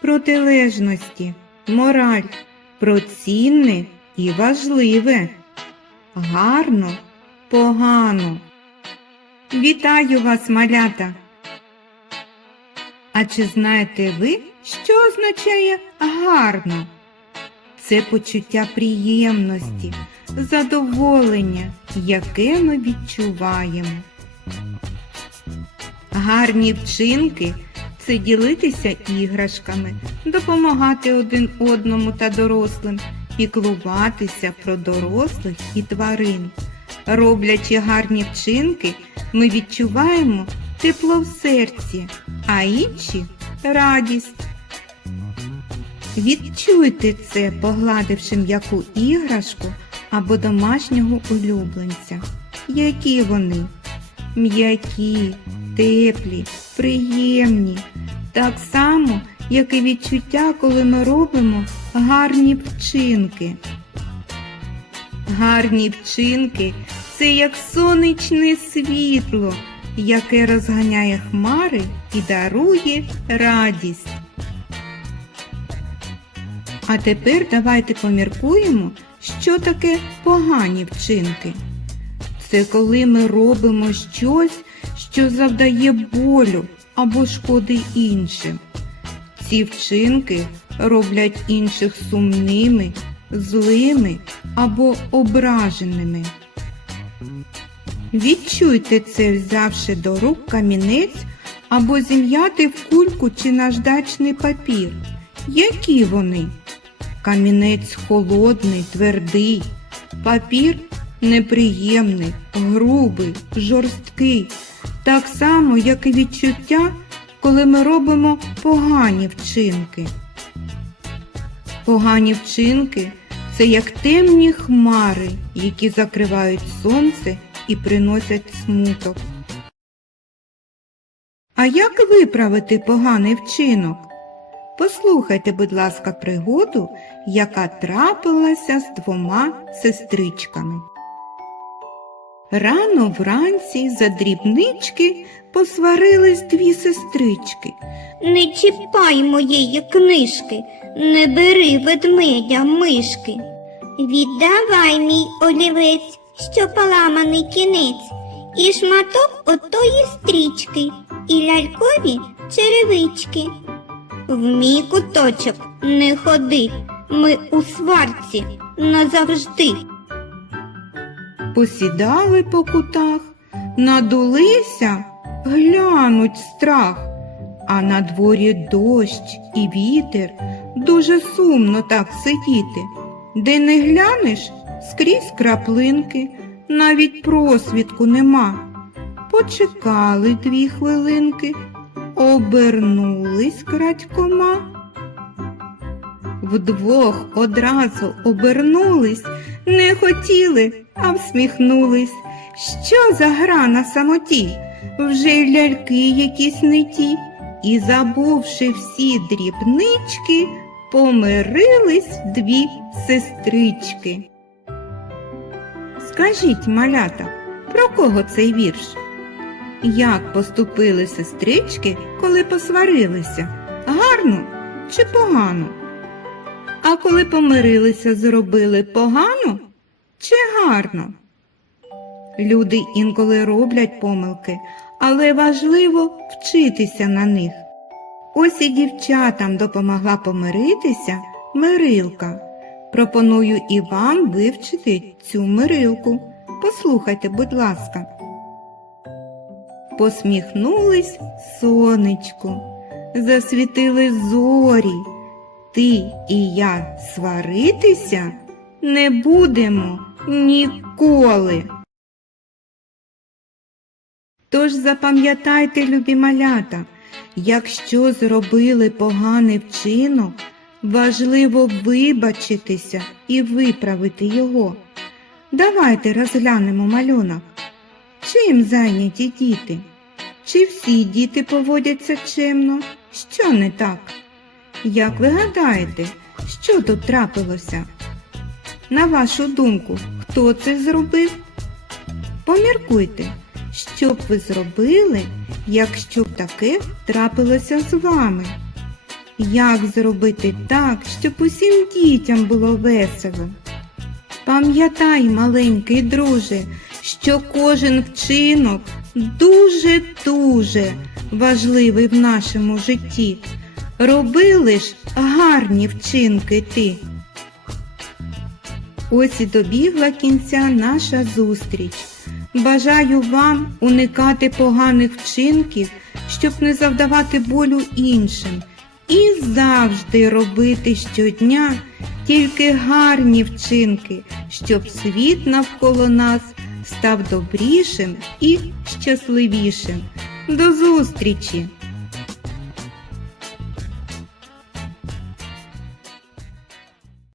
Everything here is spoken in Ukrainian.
протилежності, мораль, про цінне і важливе, гарно, погано. Вітаю вас, малята! А чи знаєте ви, що означає гарно? Це почуття приємності, задоволення, яке ми відчуваємо. Гарні вчинки це ділитися іграшками, допомагати один одному та дорослим, піклуватися про дорослих і тварин. Роблячи гарні вчинки, ми відчуваємо тепло в серці, а інші радість. Відчуйте це, погладивши м'яку іграшку або домашнього улюбленця. Які вони? М'які, теплі, приємні. Так само, як і відчуття, коли ми робимо гарні вчинки. Гарні вчинки це як сонячне світло, яке розганяє хмари і дарує радість. А тепер давайте поміркуємо, що таке погані вчинки. Це коли ми робимо щось, що завдає болю або шкоди іншим. Ці вчинки роблять інших сумними, злими або ображеними. Відчуйте це, взявши до рук камінець або зім'яти в кульку чи наждачний папір. Які вони? Камінець холодний, твердий, папір неприємний, грубий, жорсткий, так само, як і відчуття, коли ми робимо погані вчинки. Погані вчинки це як темні хмари, які закривають сонце і приносять смуток. А як виправити поганий вчинок? Послухайте, будь ласка, пригоду, яка трапилася з двома сестричками. Рано вранці за дрібнички посварились дві сестрички. Не чіпай моєї книжки, не бери ведмедя мишки. Віддавай мій олівець, що поламаний кінець, і шматок отої стрічки, і лялькові черевички. В мій куточок не ходи, ми у сварці назавжди. Посідали по кутах, надулися, глянуть страх, а на дворі дощ і вітер, дуже сумно так сидіти. Де не глянеш, скрізь краплинки, навіть просвідку нема. Почекали дві хвилинки, обернулись крадькома. Вдвох одразу обернулись, не хотіли, а всміхнулись. Що за гра на самоті? Вже й ляльки якісь не ті. І, забувши всі дрібнички, помирились дві сестрички. Скажіть, малята, про кого цей вірш? Як поступили сестрички, коли посварилися? Гарно чи погано? А коли помирилися, зробили погано чи гарно? Люди інколи роблять помилки, але важливо вчитися на них. Ось і дівчатам допомогла помиритися мирилка. Пропоную і вам вивчити цю мирилку. Послухайте, будь ласка. Посміхнулись сонечку, засвітили зорі. Ти і я сваритися не будемо ніколи. Тож запам'ятайте, любі малята, якщо зробили поганий вчинок, важливо вибачитися і виправити його. Давайте розглянемо малюнок. Чим зайняті діти? Чи всі діти поводяться чемно? Що не так? Як ви гадаєте, що тут трапилося? На вашу думку, хто це зробив? Поміркуйте, що б ви зробили, якщо б таке трапилося з вами? як зробити так, щоб усім дітям було весело. Пам'ятай, маленький друже, що кожен вчинок дуже-дуже важливий в нашому житті. Роби лиш гарні вчинки ти. Ось і добігла кінця наша зустріч. Бажаю вам уникати поганих вчинків, щоб не завдавати болю іншим, і завжди робити щодня тільки гарні вчинки, щоб світ навколо нас став добрішим і щасливішим. До зустрічі!